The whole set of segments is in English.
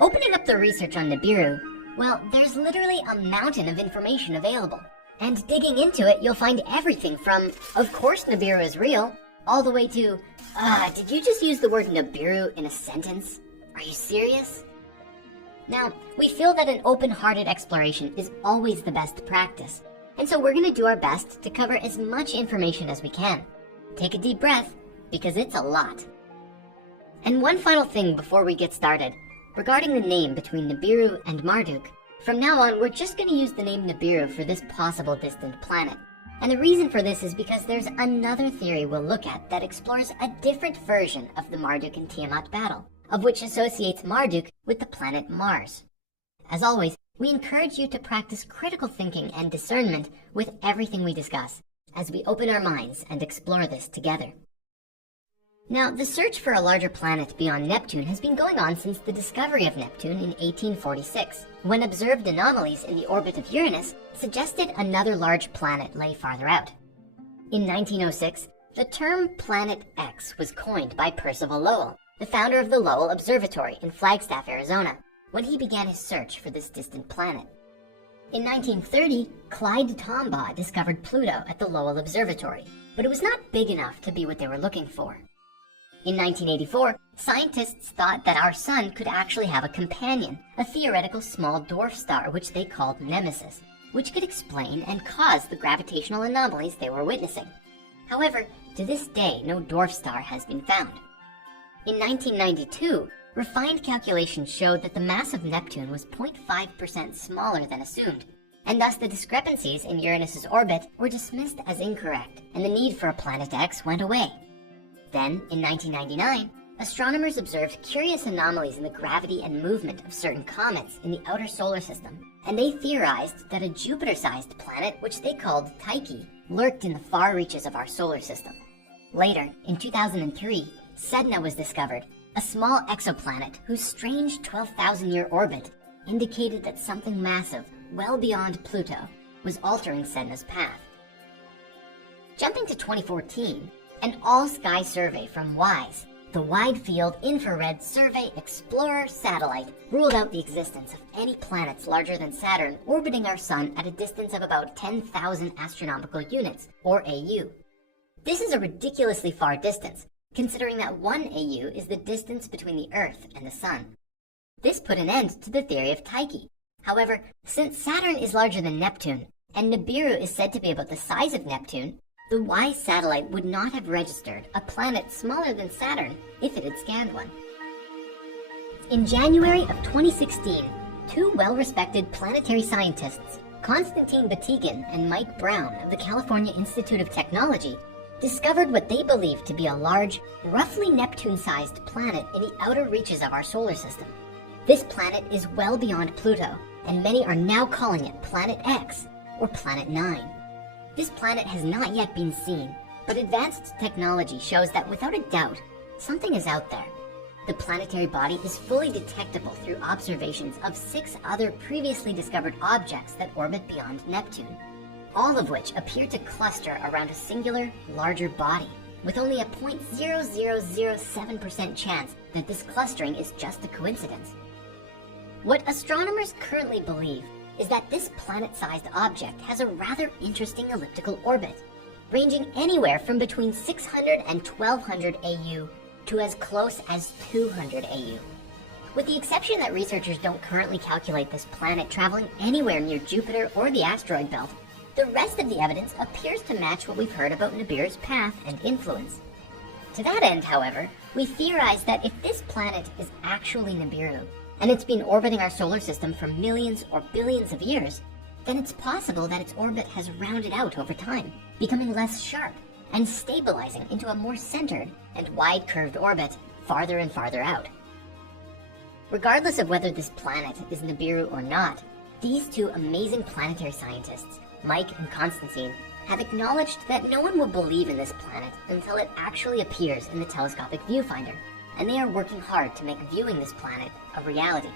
Opening up the research on Nibiru, well, there's literally a mountain of information available. And digging into it, you'll find everything from, of course Nibiru is real, all the way to, did you just use the word Nibiru in a sentence? Are you serious? Now, we feel that an open-hearted exploration is always the best practice, and so we're going to do our best to cover as much information as we can. Take a deep breath, because it's a lot. And one final thing before we get started, regarding the name between Nibiru and Marduk. From now on, we're just going to use the name Nibiru for this possible distant planet. And the reason for this is because there's another theory we'll look at that explores a different version of the Marduk and Tiamat battle, of which associates Marduk with the planet Mars. As always, we encourage you to practice critical thinking and discernment with everything we discuss, as we open our minds and explore this together. Now, the search for a larger planet beyond Neptune has been going on since the discovery of Neptune in 1846, when observed anomalies in the orbit of Uranus suggested another large planet lay farther out. In 1906, the term Planet X was coined by Percival Lowell, the founder of the Lowell Observatory in Flagstaff, Arizona, when he began his search for this distant planet. In 1930, Clyde Tombaugh discovered Pluto at the Lowell Observatory, but it was not big enough to be what they were looking for. In 1984, scientists thought that our sun could actually have a companion, a theoretical small dwarf star which they called Nemesis, which could explain and cause the gravitational anomalies they were witnessing. However, to this day, no dwarf star has been found. In 1992, refined calculations showed that the mass of Neptune was 0.5% smaller than assumed, and thus the discrepancies in Uranus's orbit were dismissed as incorrect, and the need for a Planet X went away. Then, in 1999, astronomers observed curious anomalies in the gravity and movement of certain comets in the outer solar system, and they theorized that a Jupiter-sized planet, which they called Tyche, lurked in the far reaches of our solar system. Later, in 2003, Sedna was discovered, a small exoplanet whose strange 12,000-year orbit indicated that something massive, well beyond Pluto, was altering Sedna's path. Jumping to 2014, an all-sky survey from WISE, the Wide Field Infrared Survey Explorer satellite, ruled out the existence of any planets larger than Saturn orbiting our sun at a distance of about 10,000 astronomical units, or AU. This is a ridiculously far distance, considering that 1 AU is the distance between the Earth and the Sun. This put an end to the theory of Tyche. However, since Saturn is larger than Neptune, and Nibiru is said to be about the size of Neptune, the WISE satellite would not have registered a planet smaller than Saturn if it had scanned one. In January of 2016, two well-respected planetary scientists, Konstantin Batygin and Mike Brown of the California Institute of Technology, discovered what they believed to be a large, roughly Neptune-sized planet in the outer reaches of our solar system. This planet is well beyond Pluto, and many are now calling it Planet X, or Planet 9. This planet has not yet been seen, but advanced technology shows that without a doubt, something is out there. The planetary body is fully detectable through observations of 6 other previously discovered objects that orbit beyond Neptune, all of which appear to cluster around a singular, larger body, with only a 0.0007% chance that this clustering is just a coincidence. What astronomers currently believe is that this planet-sized object has a rather interesting elliptical orbit, ranging anywhere from between 600 and 1200 AU to as close as 200 AU. With the exception that researchers don't currently calculate this planet traveling anywhere near Jupiter or the asteroid belt, the rest of the evidence appears to match what we've heard about Nibiru's path and influence. To that end, however, we theorize that if this planet is actually Nibiru, and it's been orbiting our solar system for millions or billions of years, then it's possible that its orbit has rounded out over time, becoming less sharp and stabilizing into a more centered and wide-curved orbit farther and farther out. Regardless of whether this planet is Nibiru or not, these two amazing planetary scientists, Mike and Konstantin, have acknowledged that no one will believe in this planet until it actually appears in the telescopic viewfinder, and they are working hard to make viewing this planet a reality.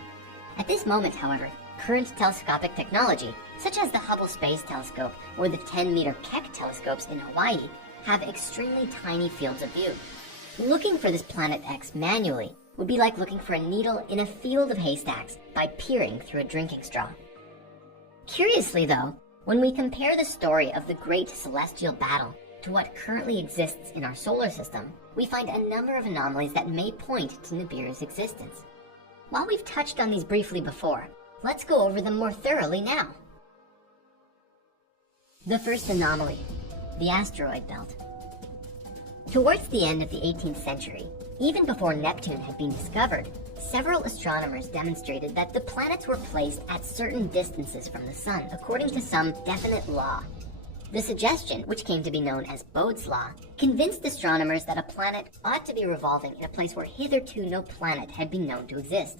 At this moment, however, current telescopic technology, such as the Hubble Space Telescope or the 10-meter Keck telescopes in Hawaii, have extremely tiny fields of view. Looking for this Planet X manually would be like looking for a needle in a field of haystacks by peering through a drinking straw. Curiously though, when we compare the story of the Great Celestial Battle to what currently exists in our solar system, we find a number of anomalies that may point to Nibiru's existence. While we've touched on these briefly before, let's go over them more thoroughly now. The first anomaly, the asteroid belt. Towards the end of the 18th century, even before Neptune had been discovered, several astronomers demonstrated that the planets were placed at certain distances from the Sun according to some definite law. The suggestion, which came to be known as Bode's Law, convinced astronomers that a planet ought to be revolving in a place where hitherto no planet had been known to exist.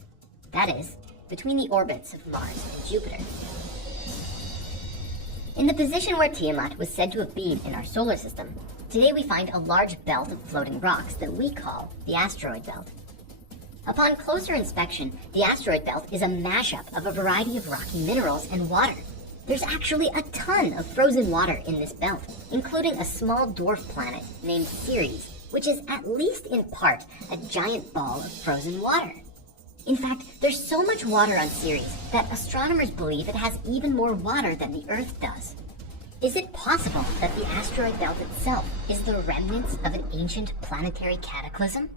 That is, between the orbits of Mars and Jupiter. In the position where Tiamat was said to have been in our solar system, today we find a large belt of floating rocks that we call the asteroid belt. Upon closer inspection, the asteroid belt is a mashup of a variety of rocky minerals and water. There's actually a ton of frozen water in this belt, including a small dwarf planet named Ceres, which is at least in part a giant ball of frozen water. In fact, there's so much water on Ceres that astronomers believe it has even more water than the Earth does. Is it possible that the asteroid belt itself is the remnants of an ancient planetary cataclysm?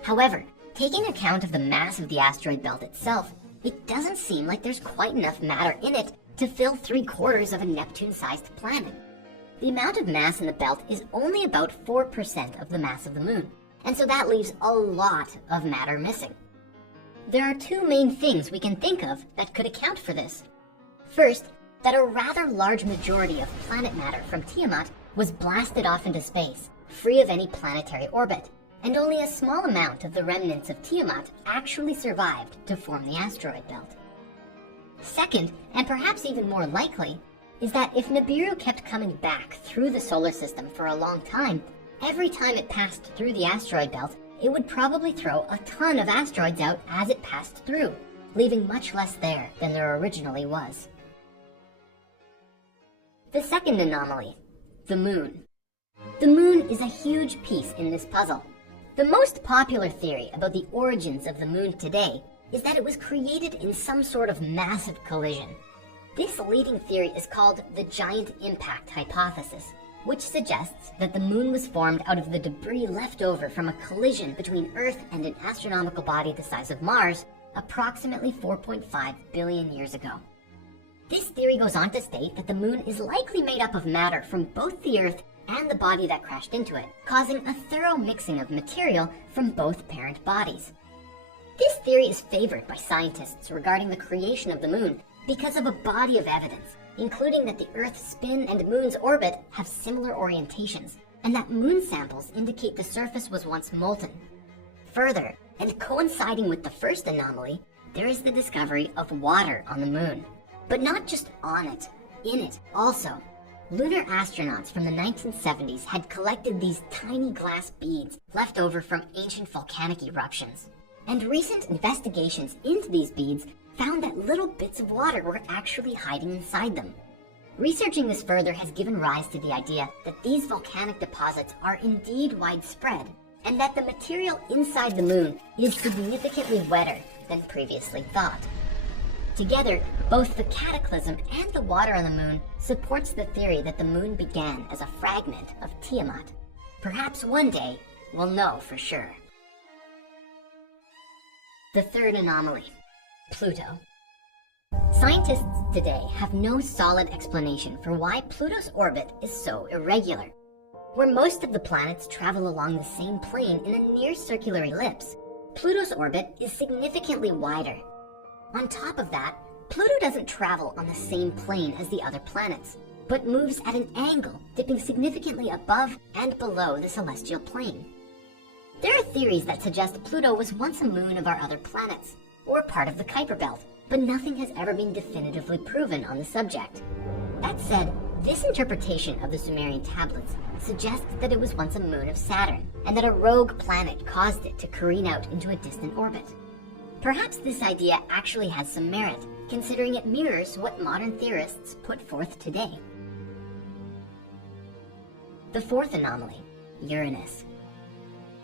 However, taking account of the mass of the asteroid belt itself, it doesn't seem like there's quite enough matter in it to fill 3/4 of a Neptune-sized planet. The amount of mass in the belt is only about 4% of the mass of the Moon, and so that leaves a lot of matter missing. There are two main things we can think of that could account for this. First, that a rather large majority of planet matter from Tiamat was blasted off into space, free of any planetary orbit, and only a small amount of the remnants of Tiamat actually survived to form the asteroid belt. Second, and perhaps even more likely, is that if Nibiru kept coming back through the solar system for a long time, every time it passed through the asteroid belt, it would probably throw a ton of asteroids out as it passed through, leaving much less there than there originally was. The second anomaly, the Moon. The Moon is a huge piece in this puzzle. The most popular theory about the origins of the Moon today is that it was created in some sort of massive collision. This leading theory is called the giant impact hypothesis, which suggests that the Moon was formed out of the debris left over from a collision between Earth and an astronomical body the size of Mars approximately 4.5 billion years ago. This theory goes on to state that the Moon is likely made up of matter from both the Earth and the body that crashed into it, causing a thorough mixing of material from both parent bodies. This theory is favored by scientists regarding the creation of the Moon because of a body of evidence, including that the Earth's spin and Moon's orbit have similar orientations, and that Moon samples indicate the surface was once molten. Further, and coinciding with the first anomaly, there is the discovery of water on the Moon. But not just on it, in it also. Lunar astronauts from the 1970s had collected these tiny glass beads left over from ancient volcanic eruptions. And recent investigations into these beads found that little bits of water were actually hiding inside them. Researching this further has given rise to the idea that these volcanic deposits are indeed widespread, and that the material inside the Moon is significantly wetter than previously thought. Together, both the cataclysm and the water on the Moon supports the theory that the Moon began as a fragment of Tiamat. Perhaps one day, we'll know for sure. The third anomaly, Pluto. Scientists today have no solid explanation for why Pluto's orbit is so irregular. Where most of the planets travel along the same plane in a near-circular ellipse, Pluto's orbit is significantly wider. On top of that, Pluto doesn't travel on the same plane as the other planets, but moves at an angle, dipping significantly above and below the celestial plane. There are theories that suggest Pluto was once a moon of our other planets, or part of the Kuiper Belt, but nothing has ever been definitively proven on the subject. That said, this interpretation of the Sumerian tablets suggests that it was once a moon of Saturn, and that a rogue planet caused it to careen out into a distant orbit. Perhaps this idea actually has some merit, considering it mirrors what modern theorists put forth today. The fourth anomaly, Uranus.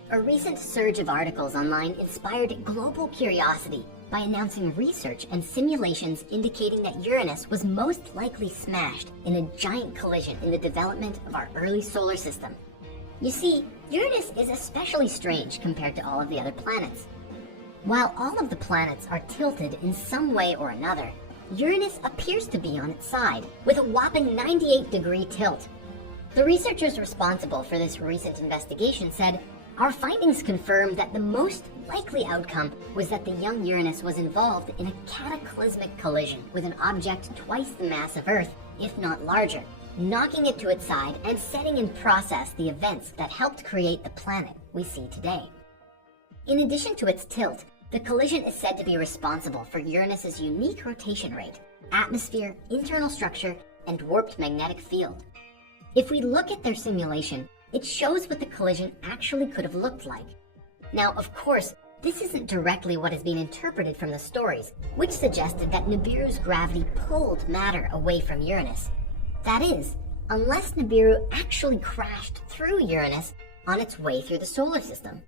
A recent surge of articles online inspired global curiosity by announcing research and simulations indicating that Uranus was most likely smashed in a giant collision in the development of our early solar system. You see, Uranus is especially strange compared to all of the other planets. While all of the planets are tilted in some way or another, Uranus appears to be on its side, with a whopping 98-degree tilt. The researchers responsible for this recent investigation said, "Our findings confirm that the most likely outcome was that the young Uranus was involved in a cataclysmic collision with an object twice the mass of Earth, if not larger, knocking it to its side and setting in process the events that helped create the planet we see today." In addition to its tilt, the collision is said to be responsible for Uranus's unique rotation rate, atmosphere, internal structure, and warped magnetic field. If we look at their simulation, it shows what the collision actually could have looked like. Now, of course, this isn't directly what has been interpreted from the stories, which suggested that Nibiru's gravity pulled matter away from Uranus. That is, unless Nibiru actually crashed through Uranus on its way through the solar system.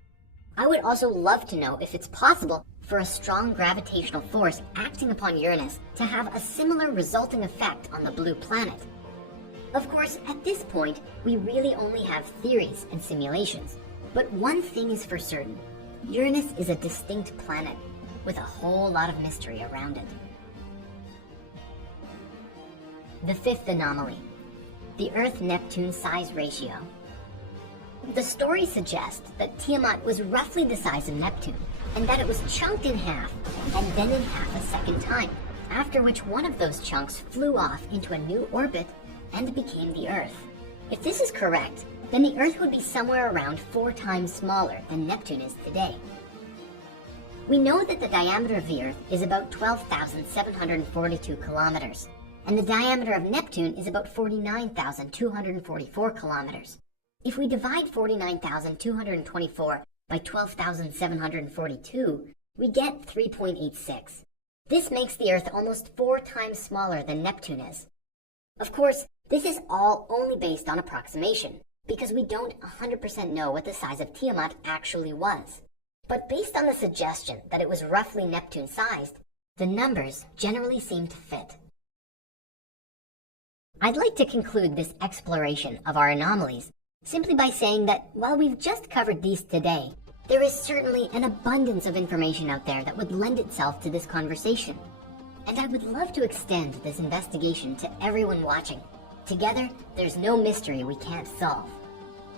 I would also love to know if it's possible for a strong gravitational force acting upon Uranus to have a similar resulting effect on the blue planet. Of course, at this point, we really only have theories and simulations. But one thing is for certain, Uranus is a distinct planet with a whole lot of mystery around it. The fifth anomaly, the Earth-Neptune size ratio. The story suggests that Tiamat was roughly the size of Neptune, and that it was chunked in half, and then in half a second time, after which one of those chunks flew off into a new orbit and became the Earth. If this is correct, then the Earth would be somewhere around 4 times smaller than Neptune is today. We know that the diameter of the Earth is about 12,742 kilometers, and the diameter of Neptune is about 49,244 kilometers. If we divide 49,224 by 12,742, we get 3.86. This makes the Earth almost 4 times smaller than Neptune is. Of course, this is all only based on approximation, because we don't 100% know what the size of Tiamat actually was. But based on the suggestion that it was roughly Neptune-sized, the numbers generally seem to fit. I'd like to conclude this exploration of our anomalies simply by saying that while we've just covered these today, there is certainly an abundance of information out there that would lend itself to this conversation. And I would love to extend this investigation to everyone watching. Together, there's no mystery we can't solve.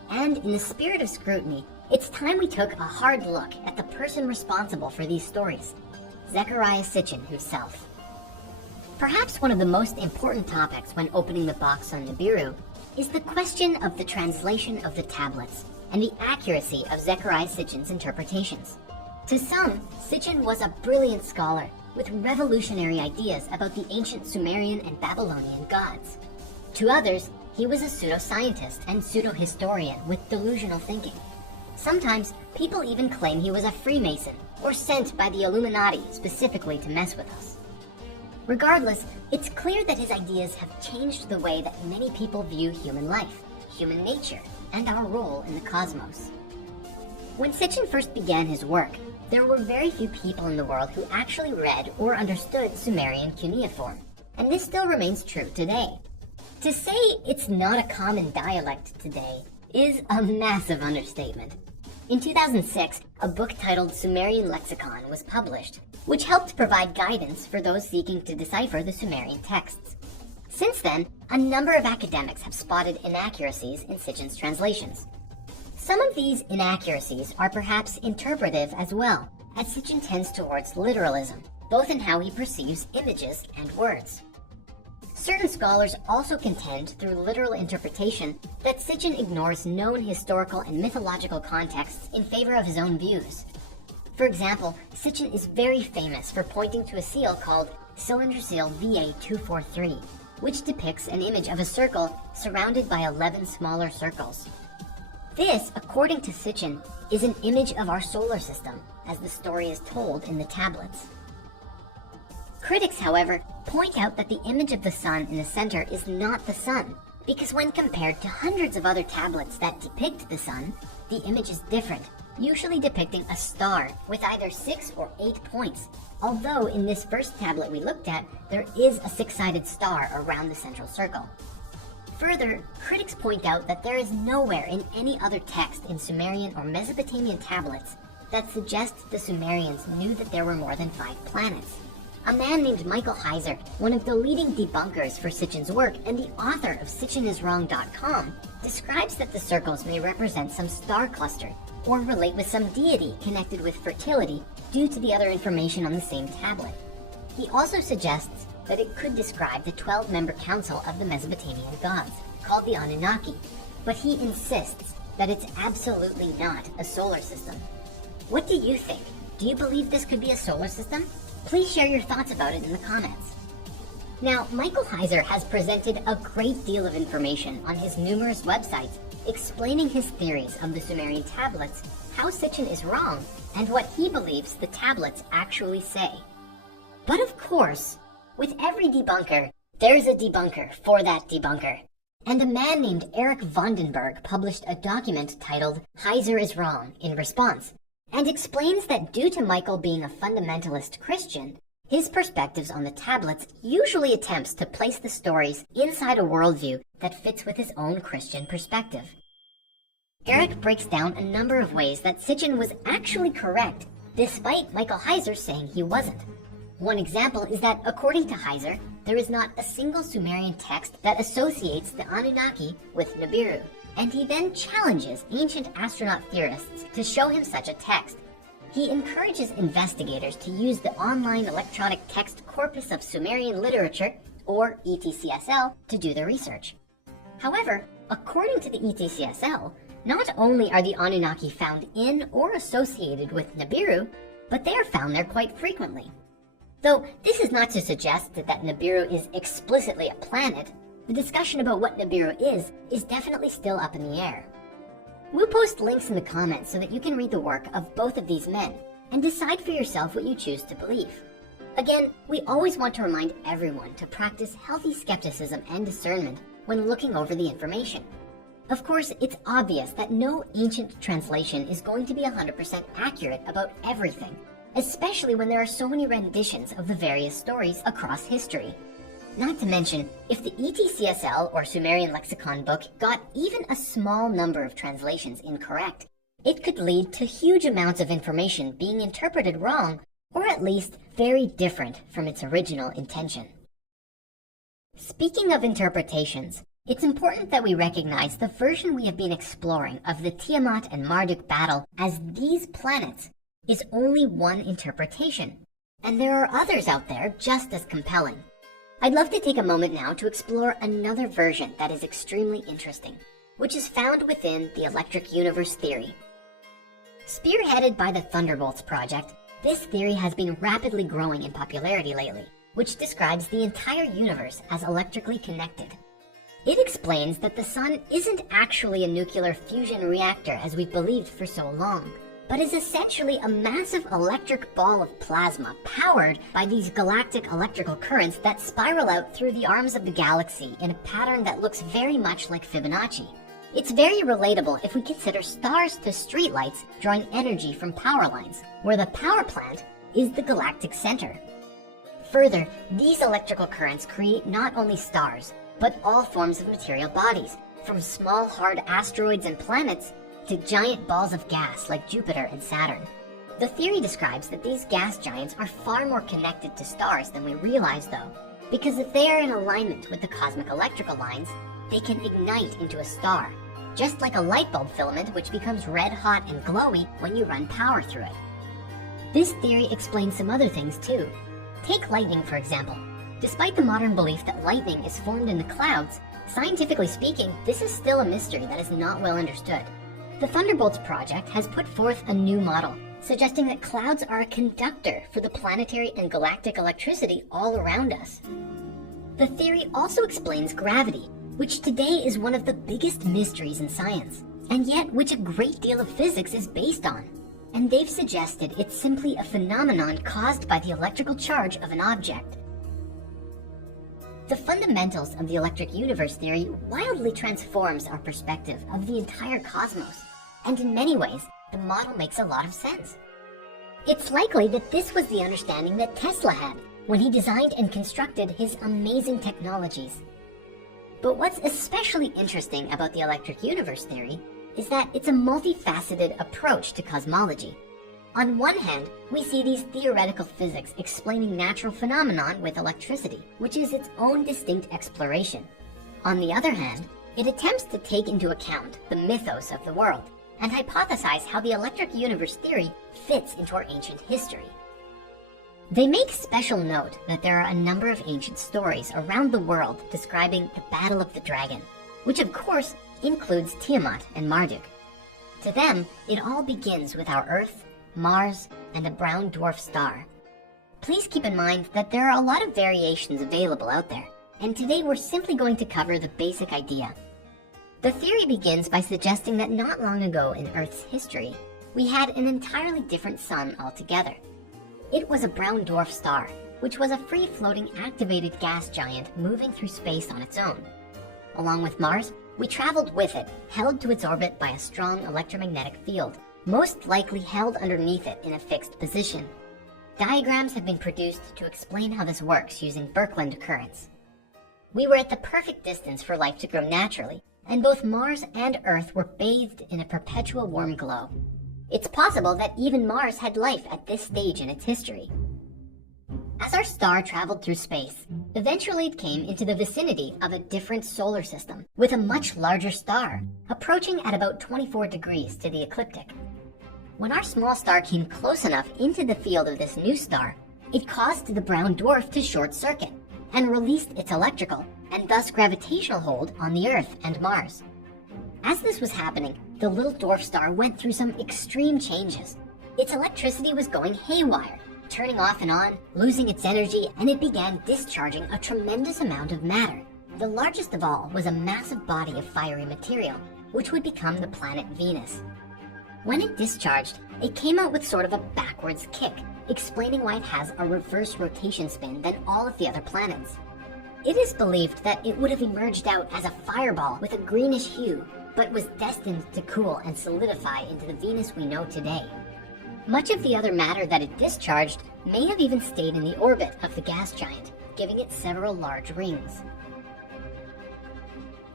And in the spirit of scrutiny, it's time we took a hard look at the person responsible for these stories, Zecharia Sitchin himself. Perhaps one of the most important topics when opening the box on Nibiru is the question of the translation of the tablets and the accuracy of Zecharia Sitchin's interpretations. To some, Sitchin was a brilliant scholar with revolutionary ideas about the ancient Sumerian and Babylonian gods. To others, he was a pseudoscientist and pseudo-historian with delusional thinking. Sometimes, people even claim he was a Freemason or sent by the Illuminati specifically to mess with us. Regardless, it's clear that his ideas have changed the way that many people view human life, human nature, and our role in the cosmos. When Sitchin first began his work, there were very few people in the world who actually read or understood Sumerian cuneiform, and this still remains true today. To say it's not a common dialect today is a massive understatement. In 2006, a book titled Sumerian Lexicon was published, which helped provide guidance for those seeking to decipher the Sumerian texts. Since then, a number of academics have spotted inaccuracies in Sitchin's translations. Some of these inaccuracies are perhaps interpretive as well, as Sitchin tends towards literalism, both in how he perceives images and words. Certain scholars also contend through literal interpretation that Sitchin ignores known historical and mythological contexts in favor of his own views. For example, Sitchin is very famous for pointing to a seal called Cylinder Seal VA243, which depicts an image of a circle surrounded by 11 smaller circles. This, according to Sitchin, is an image of our solar system, as the story is told in the tablets. Critics, however, point out that the image of the sun in the center is not the sun, because when compared to hundreds of other tablets that depict the sun, the image is different, usually depicting a star with either 6 or 8 points, although in this first tablet we looked at, there is a 6-sided star around the central circle. Further, critics point out that there is nowhere in any other text in Sumerian or Mesopotamian tablets that suggests the Sumerians knew that there were more than 5 planets. A man named Michael Heiser, one of the leading debunkers for Sitchin's work and the author of SitchinIsWrong.com, describes that the circles may represent some star cluster or relate with some deity connected with fertility due to the other information on the same tablet. He also suggests that it could describe the 12-member council of the Mesopotamian gods, called the Anunnaki, but he insists that it's absolutely not a solar system. What do you think? Do you believe this could be a solar system? Please share your thoughts about it in the comments. Now, Michael Heiser has presented a great deal of information on his numerous websites explaining his theories of the Sumerian tablets, how Sitchin is wrong, and what he believes the tablets actually say. But of course, with every debunker, there's a debunker for that debunker. And a man named Eric Vandenberg published a document titled Heiser is Wrong in response, and explains that due to Michael being a fundamentalist Christian, his perspectives on the tablets usually attempts to place the stories inside a worldview that fits with his own Christian perspective. Eric breaks down a number of ways that Sitchin was actually correct, despite Michael Heiser saying he wasn't. One example is that, according to Heiser, there is not a single Sumerian text that associates the Anunnaki with Nibiru, and he then challenges ancient astronaut theorists to show him such a text. He encourages investigators to use the online electronic text corpus of Sumerian literature, or ETCSL, to do the research. However, according to the ETCSL, not only are the Anunnaki found in or associated with Nibiru, but they are found there quite frequently. Though this is not to suggest that Nibiru is explicitly a planet, the discussion about what Nibiru is definitely still up in the air. We'll post links in the comments so that you can read the work of both of these men and decide for yourself what you choose to believe. Again, we always want to remind everyone to practice healthy skepticism and discernment when looking over the information. Of course, it's obvious that no ancient translation is going to be 100% accurate about everything, especially when there are so many renditions of the various stories across history. Not to mention, if the ETCSL or Sumerian lexicon book got even a small number of translations incorrect, it could lead to huge amounts of information being interpreted wrong, or at least very different from its original intention. Speaking of interpretations, it's important that we recognize the version we have been exploring of the Tiamat and Marduk battle as these planets is only one interpretation, and there are others out there just as compelling. I'd love to take a moment now to explore another version that is extremely interesting, which is found within the Electric Universe theory. Spearheaded by the Thunderbolts project, this theory has been rapidly growing in popularity lately, which describes the entire universe as electrically connected. It explains that the sun isn't actually a nuclear fusion reactor as we've believed for so long, but is essentially a massive electric ball of plasma powered by these galactic electrical currents that spiral out through the arms of the galaxy in a pattern that looks very much like Fibonacci. It's very relatable if we consider stars to streetlights drawing energy from power lines, where the power plant is the galactic center. Further, these electrical currents create not only stars, but all forms of material bodies, from small hard asteroids and planets to giant balls of gas like Jupiter and Saturn. The theory describes that these gas giants are far more connected to stars than we realize though, because if they are in alignment with the cosmic electrical lines, they can ignite into a star, just like a light bulb filament which becomes red hot and glowy when you run power through it. This theory explains some other things too. Take lightning for example. Despite the modern belief that lightning is formed in the clouds, scientifically speaking, this is still a mystery that is not well understood. The Thunderbolts project has put forth a new model, suggesting that clouds are a conductor for the planetary and galactic electricity all around us. The theory also explains gravity, which today is one of the biggest mysteries in science, and yet which a great deal of physics is based on. And they've suggested it's simply a phenomenon caused by the electrical charge of an object. The fundamentals of the electric universe theory wildly transforms our perspective of the entire cosmos, and in many ways, the model makes a lot of sense. It's likely that this was the understanding that Tesla had when he designed and constructed his amazing technologies. But what's especially interesting about the electric universe theory is that it's a multifaceted approach to cosmology. On one hand, we see these theoretical physics explaining natural phenomenon with electricity, which is its own distinct exploration. On the other hand, it attempts to take into account the mythos of the world and hypothesize how the electric universe theory fits into our ancient history. They make special note that there are a number of ancient stories around the world describing the Battle of the Dragon, which of course includes Tiamat and Marduk. To them, it all begins with our Earth, Mars, and a brown dwarf star. Please keep in mind that there are a lot of variations available out there, and today we're simply going to cover the basic idea. The theory begins by suggesting that not long ago in Earth's history, we had an entirely different sun altogether. It was a brown dwarf star, which was a free-floating activated gas giant moving through space on its own. Along with Mars, we traveled with it, held to its orbit by a strong electromagnetic field, most likely held underneath it in a fixed position. Diagrams have been produced to explain how this works using Birkeland currents. We were at the perfect distance for life to grow naturally, and both Mars and Earth were bathed in a perpetual warm glow. It's possible that even Mars had life at this stage in its history. As our star traveled through space, eventually it came into the vicinity of a different solar system, with a much larger star, approaching at about 24 degrees to the ecliptic. When our small star came close enough into the field of this new star, it caused the brown dwarf to short circuit, and released its electrical, and thus gravitational hold on the Earth and Mars. As this was happening, the little dwarf star went through some extreme changes. Its electricity was going haywire, turning off and on, losing its energy, and it began discharging a tremendous amount of matter. The largest of all was a massive body of fiery material, which would become the planet Venus. When it discharged, it came out with sort of a backwards kick, explaining why it has a reverse rotation spin than all of the other planets. It is believed that it would have emerged out as a fireball with a greenish hue, but was destined to cool and solidify into the Venus we know today. Much of the other matter that it discharged may have even stayed in the orbit of the gas giant, giving it several large rings.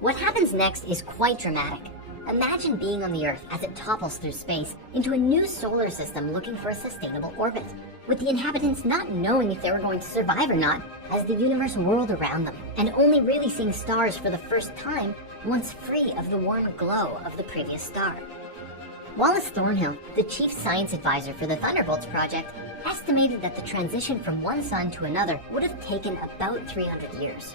What happens next is quite dramatic. Imagine being on the Earth as it topples through space into a new solar system looking for a sustainable orbit, with the inhabitants not knowing if they were going to survive or not as the universe whirled around them, and only really seeing stars for the first time once free of the warm glow of the previous star. Wallace Thornhill, the chief science advisor for the Thunderbolts project, estimated that the transition from one sun to another would have taken about 300 years.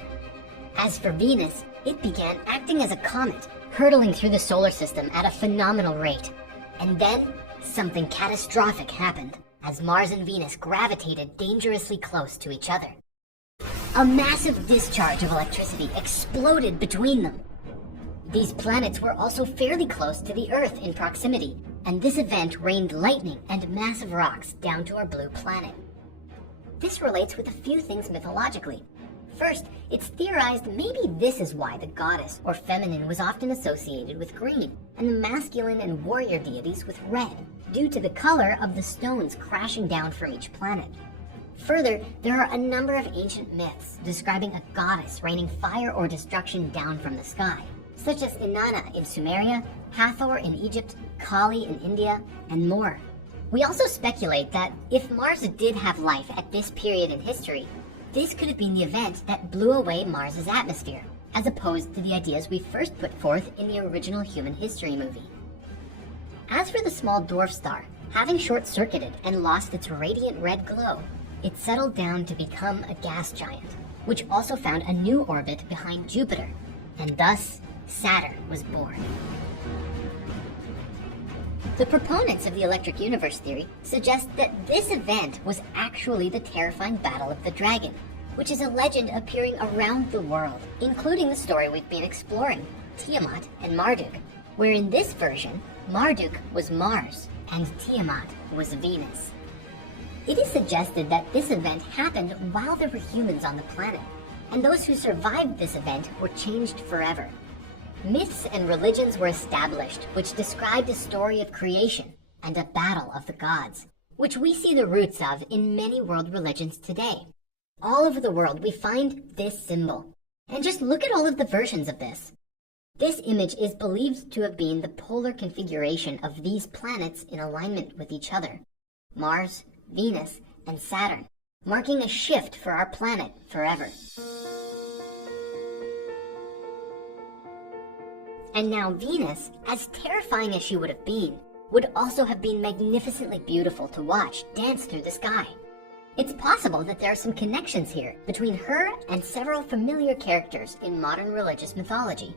As for Venus, it began acting as a comet, hurtling through the solar system at a phenomenal rate. And then, something catastrophic happened, as Mars and Venus gravitated dangerously close to each other. A massive discharge of electricity exploded between them. These planets were also fairly close to the Earth in proximity, and this event rained lightning and massive rocks down to our blue planet. This relates with a few things mythologically. First, it's theorized maybe this is why the goddess or feminine was often associated with green, and the masculine and warrior deities with red, due to the color of the stones crashing down from each planet. Further, there are a number of ancient myths describing a goddess raining fire or destruction down from the sky, such as Inanna in Sumeria, Hathor in Egypt, Kali in India, and more. We also speculate that if Mars did have life at this period in history, this could have been the event that blew away Mars's atmosphere, as opposed to the ideas we first put forth in the original human history movie. As for the small dwarf star, having short-circuited and lost its radiant red glow, it settled down to become a gas giant, which also found a new orbit behind Jupiter, and thus Saturn was born. The proponents of the electric universe theory suggest that this event was actually the terrifying Battle of the Dragon, which is a legend appearing around the world, including the story we've been exploring, Tiamat and Marduk, where in this version, Marduk was Mars and Tiamat was Venus. It is suggested that this event happened while there were humans on the planet, and those who survived this event were changed forever. Myths and religions were established which described a story of creation, and a battle of the gods, which we see the roots of in many world religions today. All over the world we find this symbol. And just look at all of the versions of this. This image is believed to have been the polar configuration of these planets in alignment with each other, Mars, Venus, and Saturn, marking a shift for our planet forever. And now Venus, as terrifying as she would have been, would also have been magnificently beautiful to watch dance through the sky. It's possible that there are some connections here between her and several familiar characters in modern religious mythology.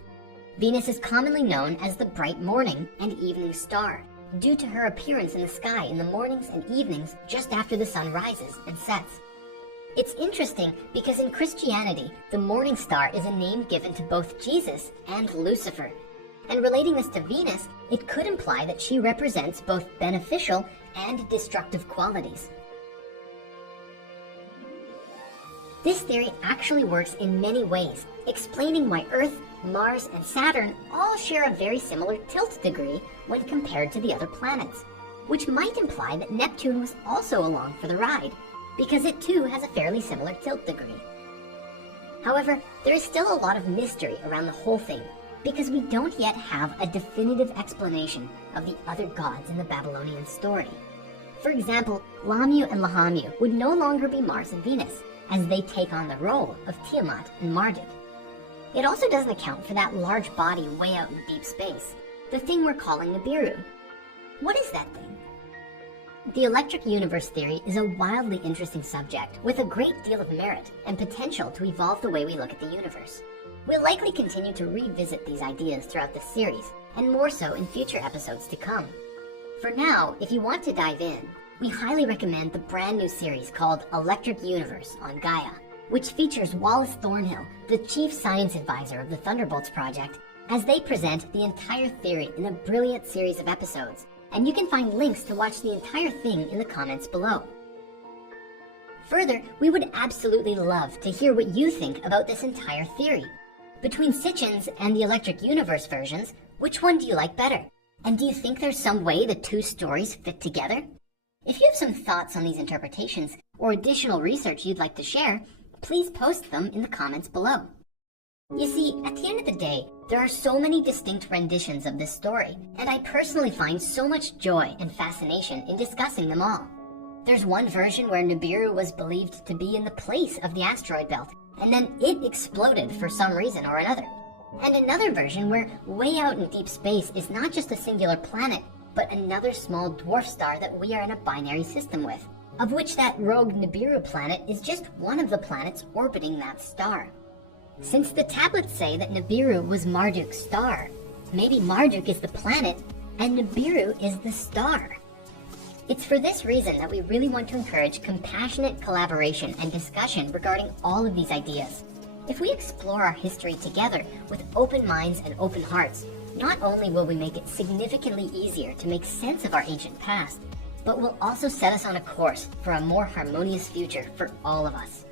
Venus is commonly known as the bright morning and evening star, due to her appearance in the sky in the mornings and evenings just after the sun rises and sets. It's interesting because in Christianity, the morning star is a name given to both Jesus and Lucifer. And relating this to Venus, it could imply that she represents both beneficial and destructive qualities. This theory actually works in many ways, explaining why Earth, Mars, and Saturn all share a very similar tilt degree when compared to the other planets, which might imply that Neptune was also along for the ride, because it too has a fairly similar tilt degree. However, there is still a lot of mystery around the whole thing, because we don't yet have a definitive explanation of the other gods in the Babylonian story. For example, Lamu and Lahamu would no longer be Mars and Venus, as they take on the role of Tiamat and Marduk. It also doesn't account for that large body way out in deep space, the thing we're calling Nibiru. What is that thing? The electric universe theory is a wildly interesting subject with a great deal of merit and potential to evolve the way we look at the universe. We'll likely continue to revisit these ideas throughout this series, and more so in future episodes to come. For now, if you want to dive in, we highly recommend the brand new series called Electric Universe on Gaia, which features Wallace Thornhill, the chief science advisor of the Thunderbolts Project, as they present the entire theory in a brilliant series of episodes, and you can find links to watch the entire thing in the comments below. Further, we would absolutely love to hear what you think about this entire theory. Between Sitchin's and the Electric Universe versions, which one do you like better? And do you think there's some way the two stories fit together? If you have some thoughts on these interpretations, or additional research you'd like to share, please post them in the comments below. You see, at the end of the day, there are so many distinct renditions of this story, and I personally find so much joy and fascination in discussing them all. There's one version where Nibiru was believed to be in the place of the asteroid belt, and then it exploded for some reason or another. And another version where way out in deep space is not just a singular planet, but another small dwarf star that we are in a binary system with, of which that rogue Nibiru planet is just one of the planets orbiting that star. Since the tablets say that Nibiru was Marduk's star, maybe Marduk is the planet and Nibiru is the star. It's for this reason that we really want to encourage compassionate collaboration and discussion regarding all of these ideas. If we explore our history together with open minds and open hearts, not only will we make it significantly easier to make sense of our ancient past, but will also set us on a course for a more harmonious future for all of us.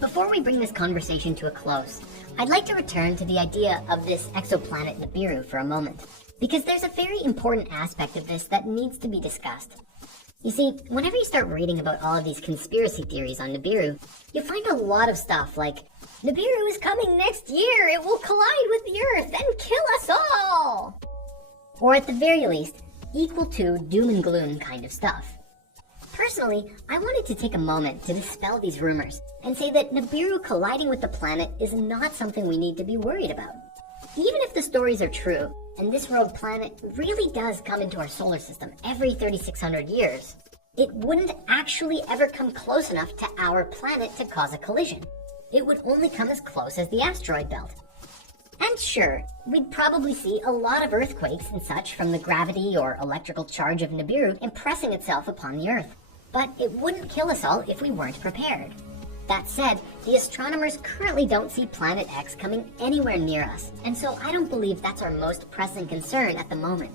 Before we bring this conversation to a close, I'd like to return to the idea of this exoplanet Nibiru for a moment, because there's a very important aspect of this that needs to be discussed. You see, whenever you start reading about all of these conspiracy theories on Nibiru, you'll find a lot of stuff like, Nibiru is coming next year, it will collide with the Earth and kill us all! Or at the very least, equal to doom and gloom kind of stuff. Personally, I wanted to take a moment to dispel these rumors and say that Nibiru colliding with the planet is not something we need to be worried about. Even if the stories are true, and this rogue planet really does come into our solar system every 3,600 years, it wouldn't actually ever come close enough to our planet to cause a collision. It would only come as close as the asteroid belt. And sure, we'd probably see a lot of earthquakes and such from the gravity or electrical charge of Nibiru impressing itself upon the Earth, but it wouldn't kill us all if we weren't prepared. That said, the astronomers currently don't see Planet X coming anywhere near us, and so I don't believe that's our most pressing concern at the moment.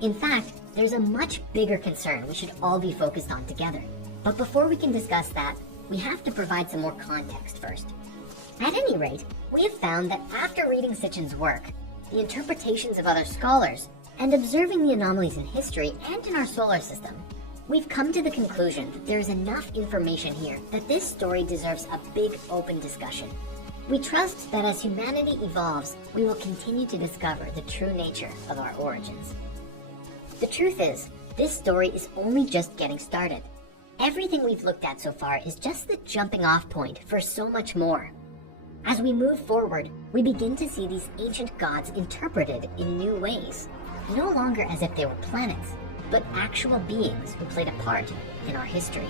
In fact, there's a much bigger concern we should all be focused on together. But before we can discuss that, we have to provide some more context first. At any rate, we have found that after reading Sitchin's work, the interpretations of other scholars, And observing the anomalies in history and in our solar system, we've come to the conclusion that there is enough information here that this story deserves a big open discussion. We trust that as humanity evolves, we will continue to discover the true nature of our origins. The truth is, this story is only just getting started. Everything we've looked at so far is just the jumping off point for so much more. As we move forward, we begin to see these ancient gods interpreted in new ways, no longer as if they were planets, but actual beings who played a part in our history.